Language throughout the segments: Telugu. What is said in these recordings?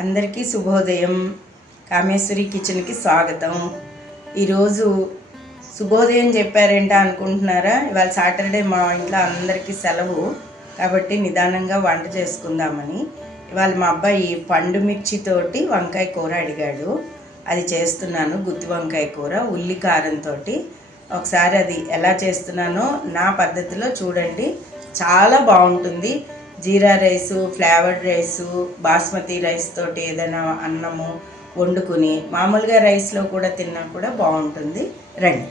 అందరికీ శుభోదయం. కామేశ్వరి కిచెన్కి స్వాగతం. ఈరోజు శుభోదయం చెప్పారేంటా అనుకుంటున్నారా? ఇవాళ సాటర్డే, మా ఇంట్లో అందరికీ సెలవు కాబట్టి నిదానంగా వంట చేసుకుందామని ఇవాళ మా అబ్బాయి పండు మిర్చితోటి వంకాయ కూర అడిగాడు. అది చేస్తున్నాను. గుత్తి వంకాయ కూర ఉల్లి కారంతో. ఒకసారి అది ఎలా చేస్తున్నానో నా పద్ధతిలో చూడండి. చాలా బాగుంటుంది. Jeera rice, flavoured rice, basmati rice తోటి ఏదైనా అన్నము వండుకుని మామూలుగా రైస్లో కూడా తిన్నా కూడా బాగుంటుంది. రండి.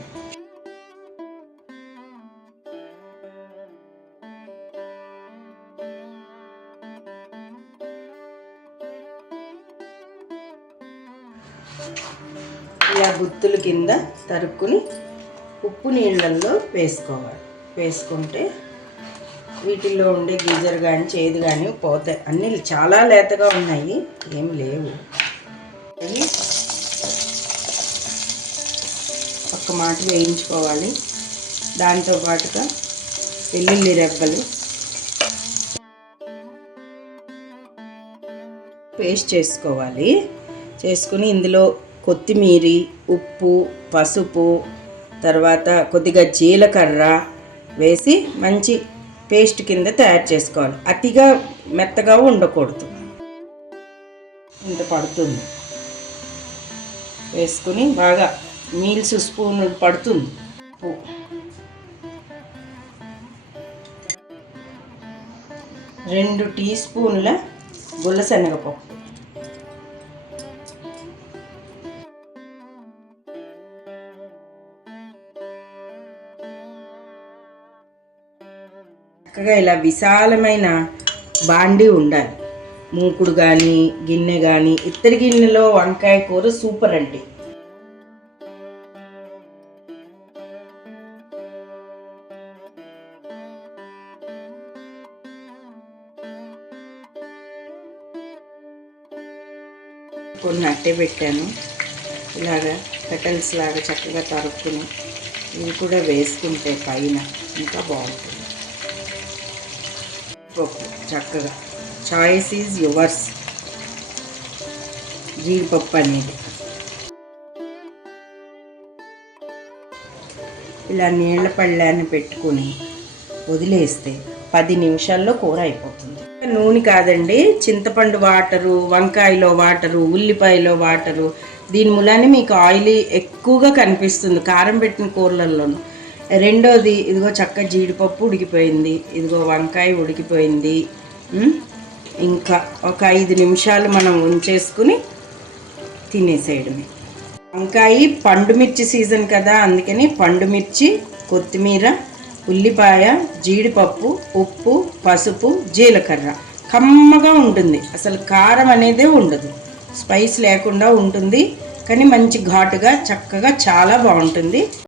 ఇలా గుత్తుల కింద తరుక్కుని ఉప్పు నీళ్ళల్లో వేసుకోవాలి. వేసుకుంటే వీటిల్లో ఉండే గిజర్ కానీ చేదు కానీ పోతాయి. అన్నీ చాలా లేతగా ఉన్నాయి, ఏం లేవు. అవి ఒక్క మాట వేయించుకోవాలి. దాంతోపాటుగా వెల్లుల్లి రెబ్బలు పేస్ట్ చేసుకోవాలి. చేసుకుని ఇందులో కొత్తిమీర, ఉప్పు, పసుపు, తర్వాత కొద్దిగా జీలకర్ర వేసి మంచి పేస్ట్ కింద తయారు చేసుకోవాలి. అతిగా మెత్తగా ఉండకూడదు. ఇంత పడుతుంది. వేసుకుని బాగా మీల్స్ స్పూన్ పడుతుంది. 2 టీ స్పూన్ల గుల్లశనగపప్పు, చక్కగా ఇలా విశాలమైన బాండీ ఉండాలి. మూకుడు కానీ గిన్నె కానీ, ఇత్తడి గిన్నెలో వంకాయ కూర సూపర్ అండి. కొన్ని అట్టే పెట్టాను. ఇలాగా పెటల్స్ లాగా చక్కగా తరుక్కుని ఇవి కూడా వేసుకుంటే పైన ఇంకా బాగుంటుంది. చక్కగా చాయిస్ ఈజ్ యువర్స్. జీడిపప్పు అనేది ఇలా నీళ్ల పళ్ళాన్ని పెట్టుకుని వదిలేస్తే 10 నిమిషాల్లో కూర అయిపోతుంది. నూనె కాదండి, చింతపండు వాటరు, వంకాయలో వాటరు, ఉల్లిపాయలో వాటరు. దీని మూలాన్ని మీకు ఆయిల్ ఎక్కువగా కనిపిస్తుంది కారం పెట్టిన కూరలలోనూ. రెండోది, ఇదిగో చక్క జీడిపప్పు ఉడికిపోయింది, ఇదిగో వంకాయ ఉడికిపోయింది. ఇంకా ఒక 5 నిమిషాలు మనం ఉంచేసుకుని తినేసేయడమే. వంకాయ పండుమిర్చి సీజన్ కదా, అందుకని పండుమిర్చి, కొత్తిమీర, ఉల్లిపాయ, జీడిపప్పు, ఉప్పు, పసుపు, జీలకర్ర. కమ్మగా ఉంటుంది. అసలు కారం అనేదే ఉండదు. స్పైస్ లేకుండా ఉంటుంది, కానీ మంచి ఘాటుగా చక్కగా చాలా బాగుంటుంది.